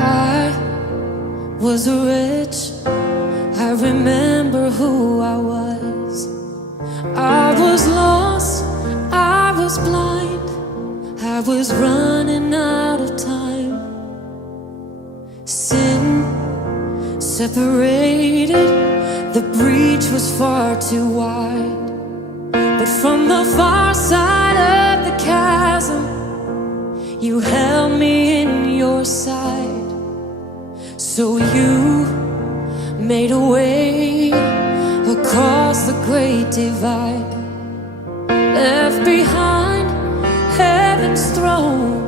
I was rich, I remember who I was. I was lost, I was blind, I was running out of time. Sin separated, the breach was far too wide. But from the far side of the chasm, you held me in your sight. So you made a way across the great divide, left behind heaven's throne